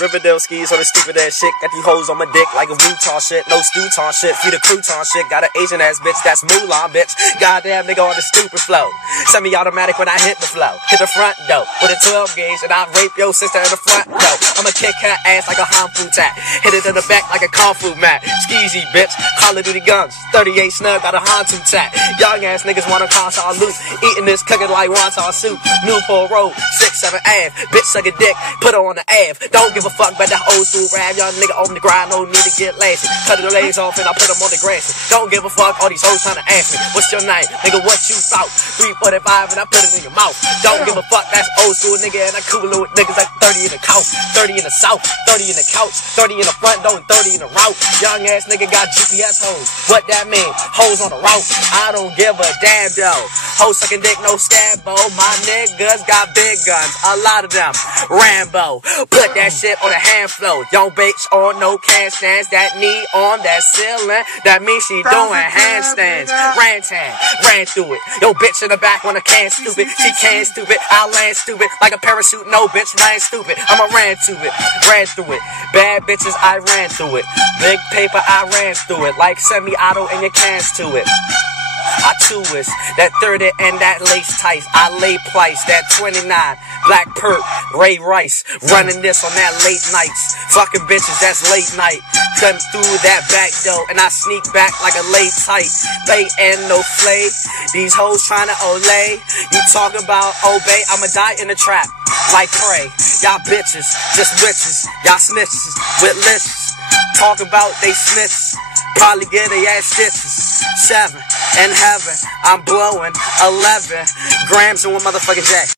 Riverdale skis on the stupid ass shit. Got these hoes on my dick like a Vuitton shit. No Stuton shit. Feed a crouton shit. Got an Asian ass bitch. That's Mulan bitch. Goddamn nigga on the stupid flow. Semi-automatic when I hit the flow. Hit the front door with a 12 gauge and I rape your sister in the front door. I'ma kick her ass like a Hanfu tat. Hit it in the back like a Kung Fu mat. Skeezy bitch. Call of Duty guns. 38 snug got a Hantu tat. Young ass niggas wanna console loot. Eating this cooking like wonton soup. Newport Road. 6-7 Ave. Bitch suck a dick. Put her on the Ave. Don't give a fuck about that old school rap. Young nigga on the grind. No need to get lazy. Cut the legs off and I put them on the grass. Don't give a fuck. All these hoes trying to ask me. What's your name? Nigga, what you thought? 345 and I put it in your mouth. Don't give a fuck. That's old school nigga and I cool with niggas like 30 in the couch. 30 in the south. 30 in the couch. 30 in the front door and 30 in the route. Young ass nigga got GPS hoes. What that mean? Hoes on the route. I don't give a damn though. Hoes sucking dick, no scabbo. My niggas got big guns. A lot of them. Rambo. Put that shit on the hand flow. Young bitch on no can stands. That knee on that ceiling. That means she doing handstands. Ran through it. Yo bitch in the back wanna can stupid. She can stupid. I land stupid. Like a parachute. No bitch land stupid. I'ma ran to it. Ran through it. Bad bitches I ran through it. Big paper I ran through it. Like semi-auto and your cans to it. I twist that 30 and that lace tights. I lay price that 29 black perk Ray Rice. Running this on that late nights. Fucking bitches, that's late night. Cutting through that back door and I sneak back like a late tight. Late and no flay. These hoes trying to olay. You talking about obey? I'ma die in the trap like prey. Y'all bitches, just witches. Y'all snitches with lists. Talk about they snitches. Probably get a ass stitches. 7 in heaven, I'm blowing 11 grams in one motherfucking jack.